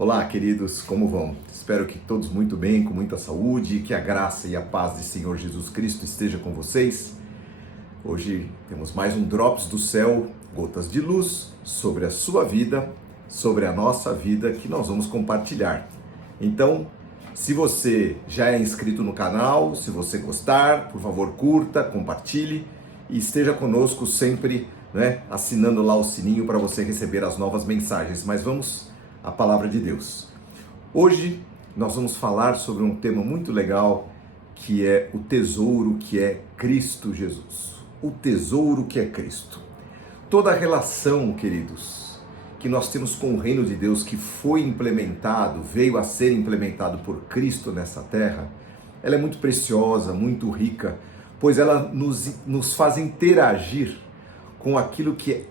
Olá, queridos, como vão? Espero que todos muito bem, com muita saúde, que a graça e a paz de Senhor Jesus Cristo esteja com vocês. Hoje temos mais um Drops do Céu, gotas de luz sobre a sua vida, sobre a nossa vida, que nós vamos compartilhar. Então, se você já é inscrito no canal, se você gostar, por favor, curta, compartilhe e esteja conosco sempre, assinando lá o sininho para você receber as novas mensagens. Mas vamos à palavra de Deus. Hoje nós vamos falar sobre um tema muito legal, que é o tesouro que é Cristo Jesus. O tesouro que é Cristo. Toda a relação, queridos, que nós temos com o reino de Deus, que foi implementado, veio a ser implementado por Cristo nessa terra, ela é muito preciosa, muito rica, pois ela nos faz interagir com aquilo que é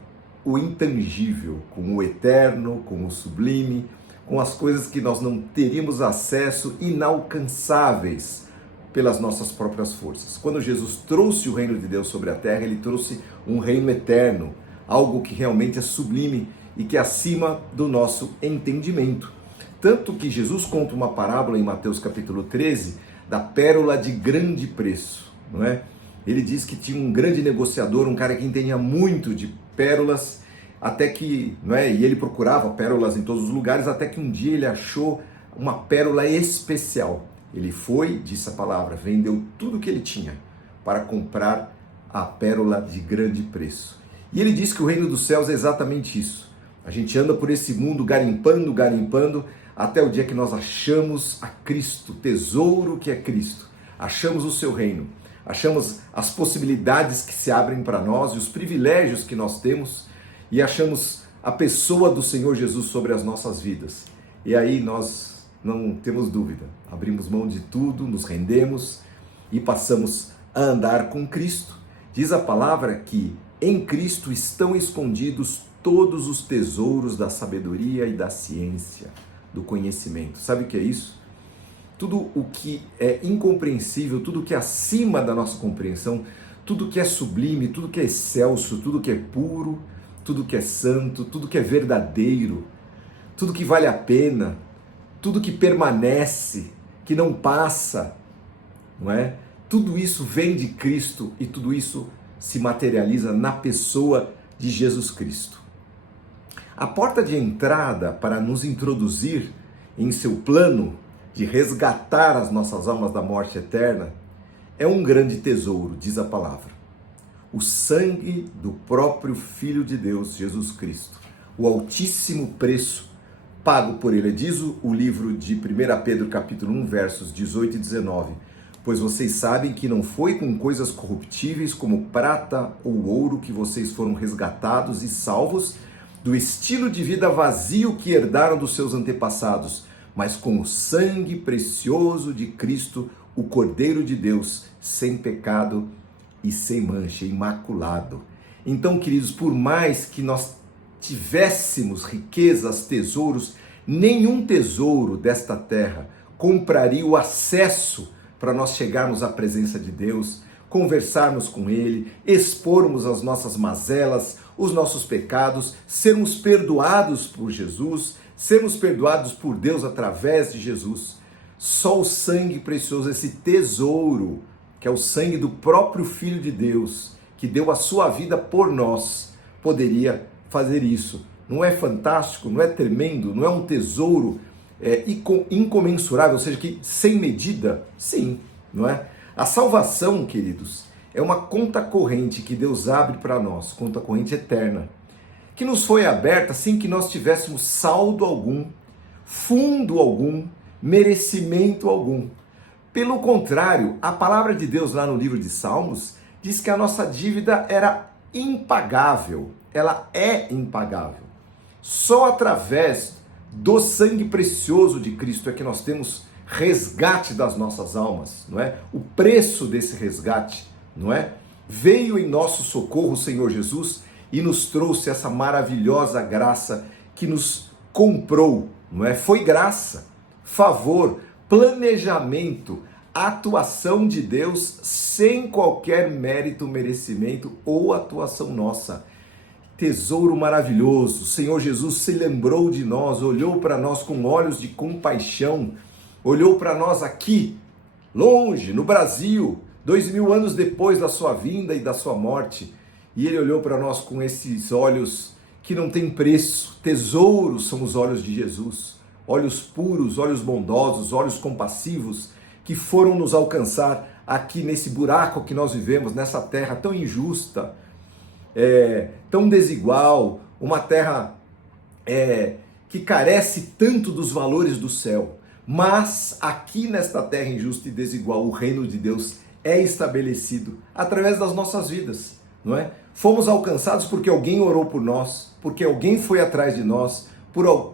o intangível, com o eterno, com o sublime, com as coisas que nós não teríamos acesso, inalcançáveis pelas nossas próprias forças. Quando Jesus trouxe o reino de Deus sobre a terra, ele trouxe um reino eterno, algo que realmente é sublime e que é acima do nosso entendimento. Tanto que Jesus conta uma parábola em Mateus capítulo 13, da pérola de grande preço, não é? Ele diz que tinha um grande negociador, um cara que entendia muito de pérolas, até que, e ele procurava pérolas em todos os lugares, até que um dia ele achou uma pérola especial. Ele foi, disse a palavra, vendeu tudo que ele tinha para comprar a pérola de grande preço. E ele diz que o reino dos céus é exatamente isso. A gente anda por esse mundo garimpando, até o dia que nós achamos a Cristo, o tesouro que é Cristo. Achamos o seu reino, achamos as possibilidades que se abrem para nós e os privilégios que nós temos, e achamos a pessoa do Senhor Jesus sobre as nossas vidas. E aí nós não temos dúvida, abrimos mão de tudo, nos rendemos e passamos a andar com Cristo. Diz a palavra que em Cristo estão escondidos todos os tesouros da sabedoria e da ciência, do conhecimento. Sabe o que é isso? Tudo o que é incompreensível, tudo que é acima da nossa compreensão, tudo que é sublime, tudo que é excelso, tudo que é puro, tudo que é santo, tudo que é verdadeiro, tudo que vale a pena, tudo que permanece, que não passa, não é? Tudo isso vem de Cristo e tudo isso se materializa na pessoa de Jesus Cristo. A porta de entrada para nos introduzir em seu plano de resgatar as nossas almas da morte eterna é um grande tesouro, diz a palavra. O sangue do próprio Filho de Deus, Jesus Cristo. O altíssimo preço pago por ele. Diz o livro de 1 Pedro capítulo 1, versos 18 e 19. Pois vocês sabem que não foi com coisas corruptíveis como prata ou ouro que vocês foram resgatados e salvos do estilo de vida vazio que herdaram dos seus antepassados, mas com o sangue precioso de Cristo, o Cordeiro de Deus, sem pecado e sem mancha, imaculado. Então, queridos, por mais que nós tivéssemos riquezas, tesouros, nenhum tesouro desta terra compraria o acesso para nós chegarmos à presença de Deus, conversarmos com Ele, expormos as nossas mazelas, os nossos pecados, sermos perdoados por Jesus, sermos perdoados por Deus através de Jesus. Só o sangue precioso, esse tesouro, que é o sangue do próprio Filho de Deus, que deu a sua vida por nós, poderia fazer isso. Não é fantástico? Não é tremendo? Não é um tesouro incomensurável, ou seja, que sem medida? Sim, não é? A salvação, queridos, é uma conta corrente que Deus abre para nós, conta corrente eterna, que nos foi aberta sem que nós tivéssemos saldo algum, fundo algum, merecimento algum. Pelo contrário, a palavra de Deus lá no livro de Salmos diz que a nossa dívida era impagável, ela é impagável. Só através do sangue precioso de Cristo é que nós temos resgate das nossas almas, não é? O preço desse resgate, não é? Veio em nosso socorro o Senhor Jesus e nos trouxe essa maravilhosa graça que nos comprou, não é? Foi graça, favor, planejamento, atuação de Deus sem qualquer mérito, merecimento ou atuação nossa. tesouro maravilhoso. O Senhor Jesus se lembrou de nós, olhou para nós com olhos de compaixão, olhou para nós aqui, longe, no Brasil, 2000 anos depois da sua vinda e da sua morte, e Ele olhou para nós com esses olhos que não têm preço. Tesouros são os olhos de Jesus, olhos puros, olhos bondosos, olhos compassivos, que foram nos alcançar aqui nesse buraco que nós vivemos, nessa terra tão injusta, tão desigual, uma terra que carece tanto dos valores do céu. Mas aqui nesta terra injusta e desigual, o reino de Deus é estabelecido através das nossas vidas, não é? Fomos alcançados porque alguém orou por nós, porque alguém foi atrás de nós,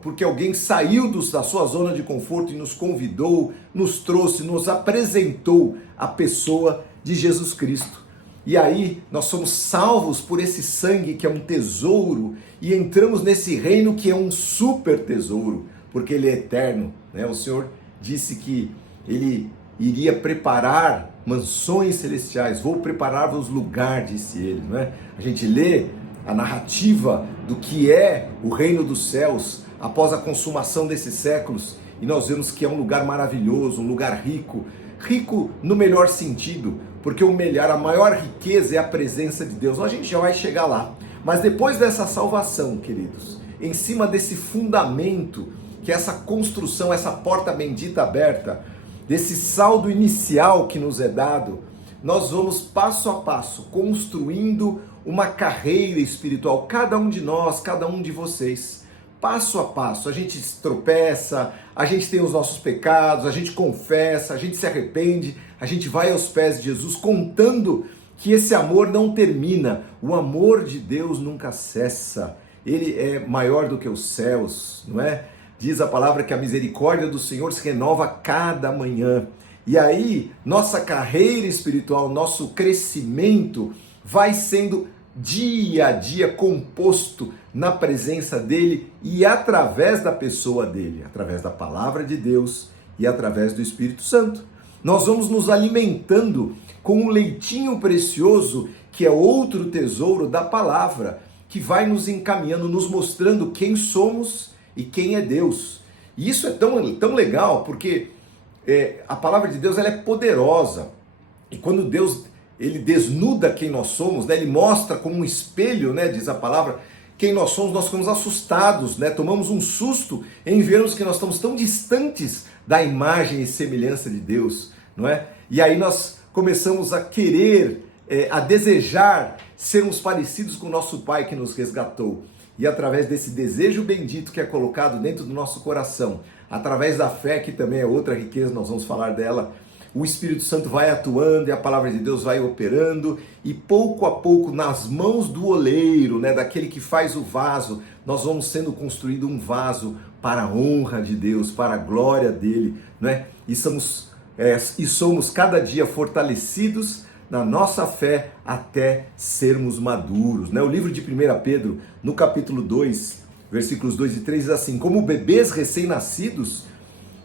porque alguém saiu da sua zona de conforto e nos convidou, nos trouxe, nos apresentou a pessoa de Jesus Cristo. E aí nós somos salvos por esse sangue que é um tesouro e entramos nesse reino que é um super tesouro, porque ele é eterno, né? O Senhor disse que Ele iria preparar mansões celestiais. Vou preparar-vos lugar, disse Ele, não é? A gente lê a narrativa do que é o reino dos céus após a consumação desses séculos e nós vemos que é um lugar maravilhoso, um lugar rico, rico no melhor sentido, porque a maior riqueza é a presença de Deus. A gente já vai chegar lá, mas depois dessa salvação, queridos, em cima desse fundamento, que é essa construção, essa porta bendita aberta, desse saldo inicial que nos é dado, nós vamos passo a passo construindo uma carreira espiritual, cada um de nós, cada um de vocês, passo a passo. A gente tropeça, a gente tem os nossos pecados, a gente confessa, a gente se arrepende, a gente vai aos pés de Jesus contando que esse amor não termina, o amor de Deus nunca cessa, Ele é maior do que os céus, não é? Diz a palavra que a misericórdia do Senhor se renova cada manhã. E aí, nossa carreira espiritual, nosso crescimento vai sendo dia a dia composto na presença dEle e através da pessoa dEle, através da palavra de Deus e através do Espírito Santo. Nós vamos nos alimentando com um leitinho precioso, que é outro tesouro da palavra, que vai nos encaminhando, nos mostrando quem somos e quem é Deus. E isso é tão legal, porque a palavra de Deus ela é poderosa. E quando Deus ele desnuda quem nós somos, né? Ele mostra como um espelho, né? Diz a palavra, quem nós somos, nós ficamos assustados, né? Tomamos um susto em vermos que nós estamos tão distantes da imagem e semelhança de Deus, não é? E aí nós começamos a querer, a desejar sermos parecidos com o nosso Pai que nos resgatou. E através desse desejo bendito que é colocado dentro do nosso coração, através da fé, que também é outra riqueza, nós vamos falar dela, o Espírito Santo vai atuando e a palavra de Deus vai operando, e pouco a pouco, nas mãos do oleiro, né, daquele que faz o vaso, nós vamos sendo construído um vaso para a honra de Deus, para a glória dele, né? E somos cada dia fortalecidos na nossa fé até sermos maduros, né? O livro de 1 Pedro, no capítulo 2, versículos 2 e 3, diz assim: como bebês recém-nascidos,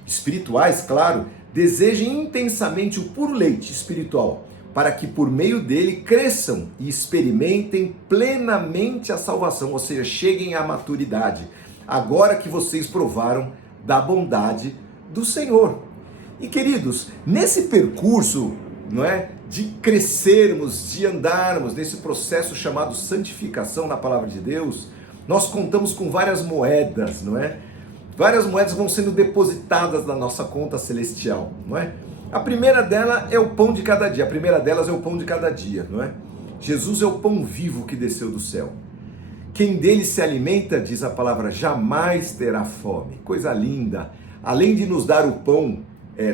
espirituais, claro, desejem intensamente o puro leite espiritual, para que por meio dele cresçam e experimentem plenamente a salvação, ou seja, cheguem à maturidade, agora que vocês provaram da bondade do Senhor. E queridos, nesse percurso, não é, de crescermos, de andarmos nesse processo chamado santificação na palavra de Deus, nós contamos com várias moedas, não é? Várias moedas vão sendo depositadas na nossa conta celestial, não é? A primeira dela é o pão de cada dia, a primeira delas é o pão de cada dia, não é? Jesus é o pão vivo que desceu do céu. Quem dele se alimenta, diz a palavra, jamais terá fome. Coisa linda! Além de nos dar o pão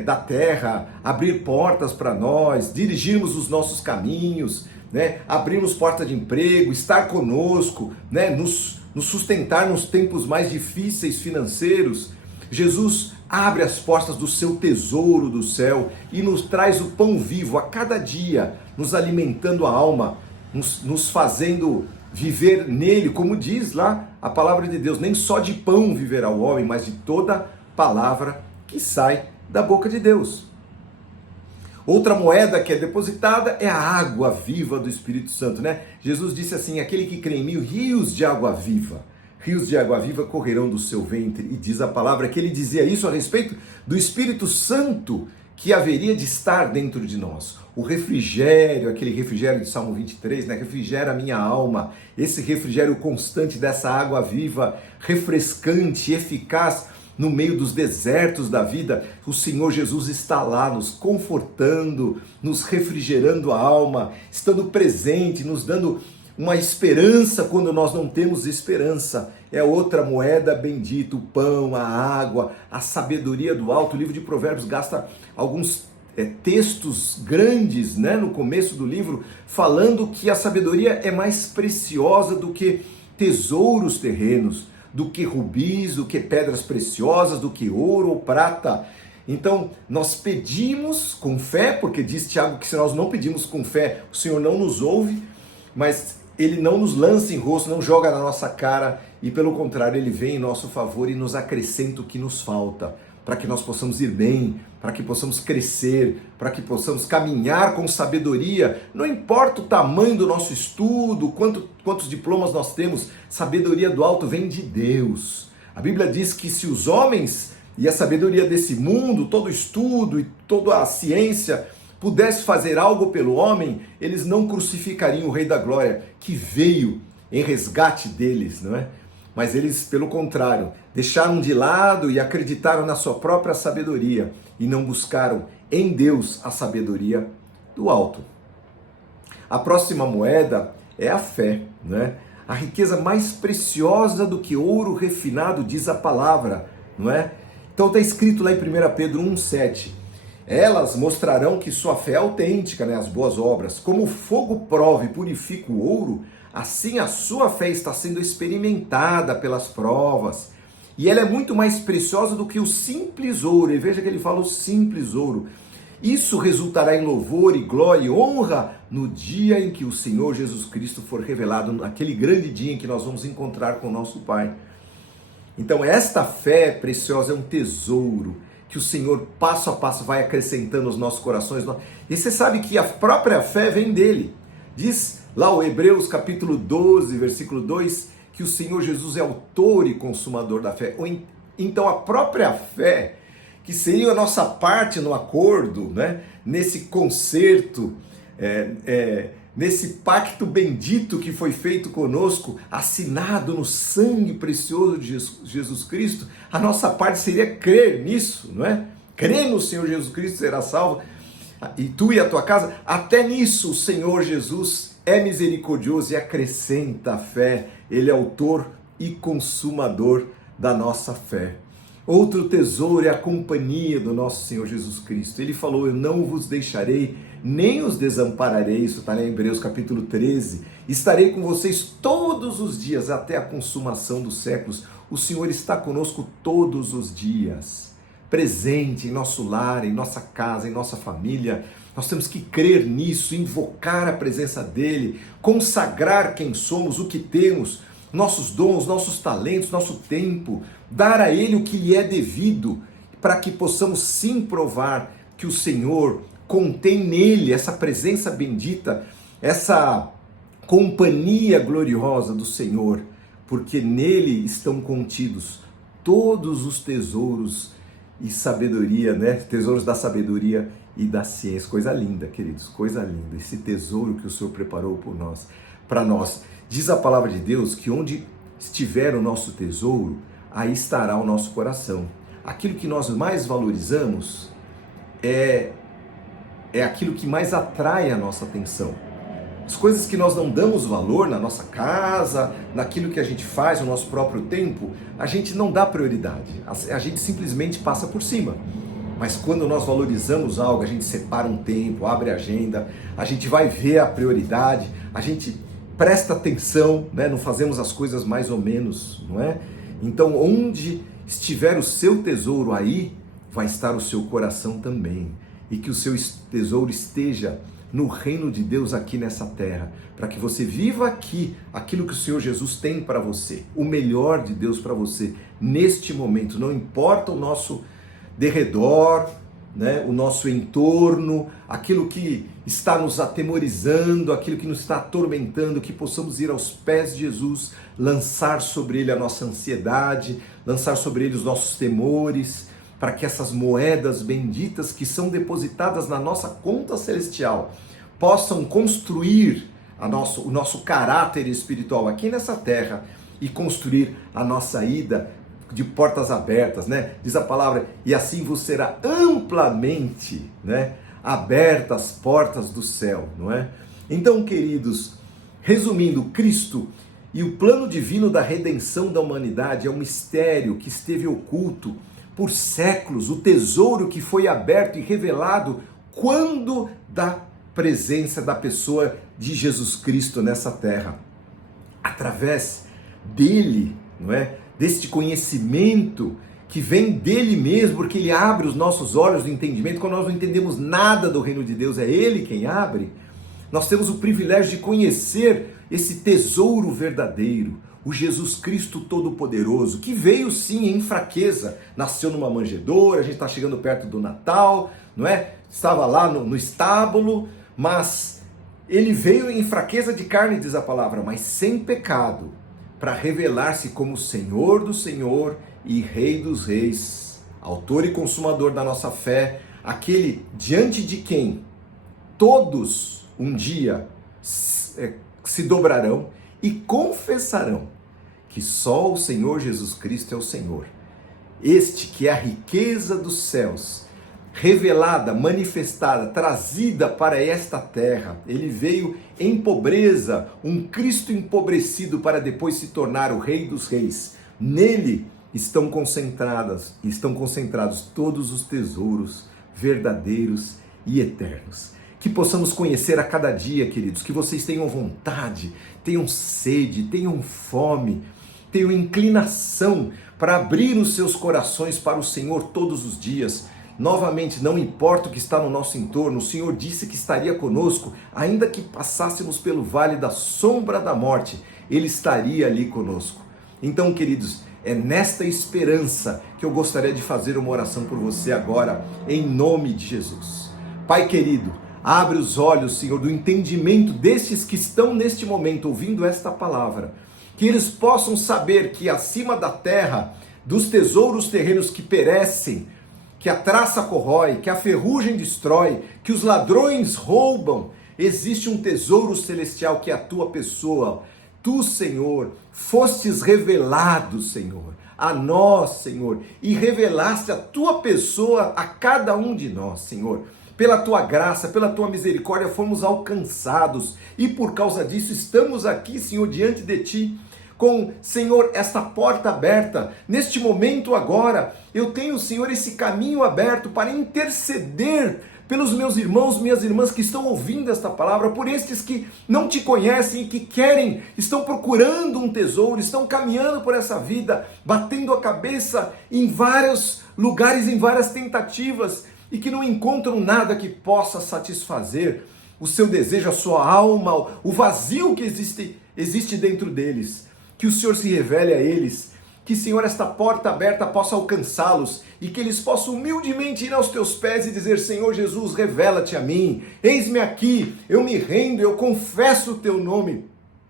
da terra, abrir portas para nós, dirigirmos os nossos caminhos, né? Abrirmos porta de emprego, estar conosco, né? Nos sustentar nos tempos mais difíceis financeiros, Jesus abre as portas do seu tesouro do céu e nos traz o pão vivo a cada dia, nos alimentando a alma, nos fazendo viver nele, como diz lá a palavra de Deus, nem só de pão viverá o homem, mas de toda palavra que sai da boca de Deus. Outra moeda que é depositada é a água viva do Espírito Santo, né? Jesus disse assim: aquele que crê em mim, rios de água viva correrão do seu ventre. E diz a palavra que ele dizia isso a respeito do Espírito Santo que haveria de estar dentro de nós. O refrigério, aquele refrigério de Salmo 23, né? Refrigera a minha alma. Esse refrigério constante dessa água viva, refrescante, eficaz, no meio dos desertos da vida, o Senhor Jesus está lá nos confortando, nos refrigerando a alma, estando presente, nos dando uma esperança quando nós não temos esperança. É outra moeda bendita, o pão, a água, a sabedoria do alto. O livro de Provérbios gasta alguns textos grandes, né, no começo do livro, falando que a sabedoria é mais preciosa do que tesouros terrenos, do que rubis, do que pedras preciosas, do que ouro ou prata. Então, nós pedimos com fé, porque diz Tiago que se nós não pedimos com fé, o Senhor não nos ouve, mas Ele não nos lança em rosto, não joga na nossa cara, e pelo contrário, Ele vem em nosso favor e nos acrescenta o que nos falta, para que nós possamos ir bem, para que possamos crescer, para que possamos caminhar com sabedoria. Não importa o tamanho do nosso estudo, quantos diplomas nós temos, sabedoria do alto vem de Deus. A Bíblia diz que se os homens e a sabedoria desse mundo, todo estudo e toda a ciência pudesse fazer algo pelo homem, eles não crucificariam o Rei da Glória, que veio em resgate deles, não é? Mas eles, pelo contrário, deixaram de lado e acreditaram na sua própria sabedoria e não buscaram em Deus a sabedoria do alto. A próxima moeda é a fé, né? A riqueza mais preciosa do que ouro refinado, diz a palavra, não é? Então está escrito lá em 1 Pedro 1,7. Elas mostrarão que sua fé é autêntica, né? As boas obras. Como o fogo prova e purifica o ouro, assim a sua fé está sendo experimentada pelas provas. E ela é muito mais preciosa do que o simples ouro. E veja que ele fala o simples ouro. Isso resultará em louvor e glória e honra no dia em que o Senhor Jesus Cristo for revelado, naquele grande dia em que nós vamos encontrar com o nosso Pai. Então esta fé preciosa é um tesouro que o Senhor passo a passo vai acrescentando aos nossos corações. E você sabe que a própria fé vem dele. Diz lá o Hebreus capítulo 12, versículo 2, que o Senhor Jesus é autor e consumador da fé. Então a própria fé, que seria a nossa parte no acordo, né? Nesse concerto, nesse pacto bendito que foi feito conosco, assinado no sangue precioso de Jesus Cristo, a nossa parte seria crer nisso, não é? Crer no Senhor Jesus Cristo, será salvo, e tu e a tua casa. Até nisso o Senhor Jesus é misericordioso e acrescenta a fé. Ele é autor e consumador da nossa fé. Outro tesouro é a companhia do nosso Senhor Jesus Cristo. Ele falou: eu não vos deixarei, nem os desampararei. Isso está em Hebreus capítulo 13. Estarei com vocês todos os dias, até a consumação dos séculos. O Senhor está conosco todos os dias, presente em nosso lar, em nossa casa, em nossa família. Nós temos que crer nisso, invocar a presença dEle, consagrar quem somos, o que temos, nossos dons, nossos talentos, nosso tempo, dar a Ele o que lhe é devido, para que possamos sim provar que o Senhor contém nele essa presença bendita, essa companhia gloriosa do Senhor, porque nele estão contidos todos os tesouros e sabedoria, né? Tesouros da sabedoria e da ciência. Coisa linda, queridos, coisa linda. Esse tesouro que o Senhor preparou por nós, para nós. Diz a palavra de Deus que onde estiver o nosso tesouro, aí estará o nosso coração. Aquilo que nós mais valorizamos é aquilo que mais atrai a nossa atenção. As coisas que nós não damos valor na nossa casa, naquilo que a gente faz no nosso próprio tempo, a gente não dá prioridade, a gente simplesmente passa por cima. Mas quando nós valorizamos algo, a gente separa um tempo, abre a agenda, a gente vai ver a prioridade, a gente presta atenção, né? Não fazemos as coisas mais ou menos, não é? Então, onde estiver o seu tesouro, aí vai estar o seu coração também. E que o seu tesouro esteja no reino de Deus aqui nessa terra, para que você viva aqui aquilo que o Senhor Jesus tem para você, o melhor de Deus para você neste momento. Não importa o nosso derredor, né, o nosso entorno, aquilo que está nos atemorizando, aquilo que nos está atormentando, que possamos ir aos pés de Jesus, lançar sobre Ele a nossa ansiedade, lançar sobre Ele os nossos temores, para que essas moedas benditas que são depositadas na nossa conta celestial possam construir o nosso caráter espiritual aqui nessa terra e construir a nossa ida de portas abertas, né? Diz a palavra, e assim vos será amplamente, né, abertas as portas do céu, não é? Então, queridos, resumindo, Cristo e o plano divino da redenção da humanidade é um mistério que esteve oculto por séculos, o tesouro que foi aberto e revelado quando da presença da pessoa de Jesus Cristo nessa terra. Através dele, não é? Deste conhecimento que vem dele mesmo, porque ele abre os nossos olhos do entendimento. Quando nós não entendemos nada do reino de Deus, é ele quem abre. Nós temos o privilégio de conhecer esse tesouro verdadeiro, o Jesus Cristo Todo-Poderoso, que veio sim em fraqueza, nasceu numa manjedoura, a gente está chegando perto do Natal, não é? Estava lá no estábulo, mas ele veio em fraqueza de carne, diz a palavra, mas sem pecado, para revelar-se como Senhor do Senhor e Rei dos Reis, autor e consumador da nossa fé, aquele diante de quem todos um dia se dobrarão e confessarão que só o Senhor Jesus Cristo é o Senhor. Este que é a riqueza dos céus, revelada, manifestada, trazida para esta terra. Ele veio em pobreza, um Cristo empobrecido para depois se tornar o Rei dos Reis. Nele estão concentrados todos os tesouros verdadeiros e eternos. Que possamos conhecer a cada dia, queridos, que vocês tenham vontade, tenham sede, tenham fome, tenham inclinação para abrir os seus corações para o Senhor todos os dias. Novamente, não importa o que está no nosso entorno, o Senhor disse que estaria conosco, ainda que passássemos pelo vale da sombra da morte, Ele estaria ali conosco. Então, queridos, é nesta esperança que eu gostaria de fazer uma oração por você agora, em nome de Jesus. Pai querido, abre os olhos, Senhor, do entendimento destes que estão neste momento ouvindo esta palavra, que eles possam saber que acima da terra, dos tesouros terrenos que perecem, que a traça corrói, que a ferrugem destrói, que os ladrões roubam, existe um tesouro celestial que é a tua pessoa. Tu, Senhor, fostes revelado, Senhor, a nós, Senhor, e revelaste a tua pessoa a cada um de nós, Senhor. Pela tua graça, pela tua misericórdia, fomos alcançados e por causa disso estamos aqui, Senhor, diante de ti, com, Senhor, esta porta aberta. Neste momento agora, eu tenho, Senhor, esse caminho aberto para interceder pelos meus irmãos, minhas irmãs que estão ouvindo esta palavra, por estes que não te conhecem e que querem, estão procurando um tesouro, estão caminhando por essa vida, batendo a cabeça em vários lugares, em várias tentativas, e que não encontram nada que possa satisfazer o seu desejo, a sua alma, o vazio que existe dentro deles. Que o Senhor se revele a eles, que, Senhor, esta porta aberta possa alcançá-los e que eles possam humildemente ir aos teus pés e dizer: Senhor Jesus, revela-te a mim, eis-me aqui, eu me rendo, eu confesso o teu nome,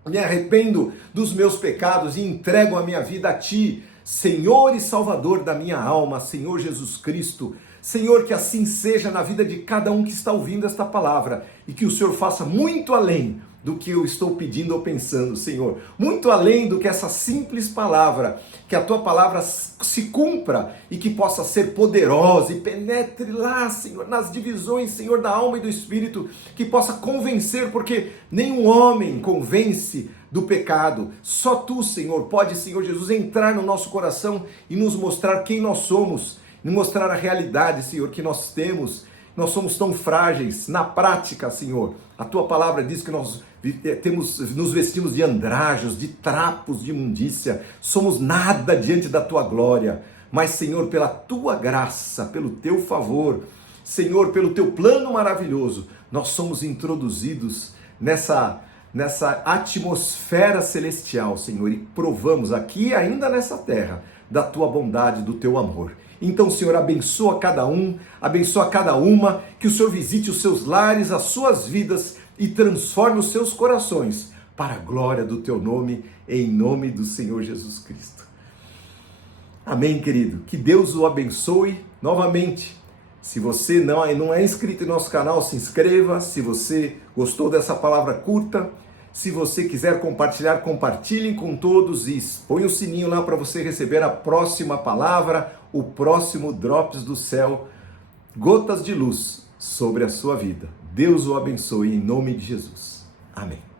me arrependo dos meus pecados e entrego a minha vida a ti, Senhor e Salvador da minha alma, Senhor Jesus Cristo. Senhor, que assim seja na vida de cada um que está ouvindo esta palavra e que o Senhor faça muito além do que eu estou pedindo ou pensando, Senhor. Muito além do que essa simples palavra, que a tua palavra se cumpra e que possa ser poderosa e penetre lá, Senhor, nas divisões, Senhor, da alma e do espírito, que possa convencer, porque nenhum homem convence do pecado. Só tu, Senhor, pode, Senhor Jesus, entrar no nosso coração e nos mostrar quem nós somos, nos mostrar a realidade, Senhor, que nós temos. Nós somos tão frágeis na prática, Senhor. A tua palavra diz que nós nos vestimos de andrajos, de trapos de imundícia. Somos nada diante da tua glória. Mas, Senhor, pela tua graça, pelo teu favor, Senhor, pelo teu plano maravilhoso, nós somos introduzidos nessa atmosfera celestial, Senhor, e provamos aqui, ainda nessa terra, da tua bondade, do teu amor. Então, Senhor, abençoa cada um, abençoa cada uma, que o Senhor visite os seus lares, as suas vidas e transforme os seus corações para a glória do teu nome, em nome do Senhor Jesus Cristo. Amém, querido. Que Deus o abençoe novamente. Se você não é inscrito em nosso canal, se inscreva. Se você gostou dessa palavra curta, se você quiser compartilhar, compartilhem com todos e põe o sininho lá para você receber a próxima palavra, o próximo Drops do Céu, gotas de luz sobre a sua vida. Deus o abençoe em nome de Jesus. Amém.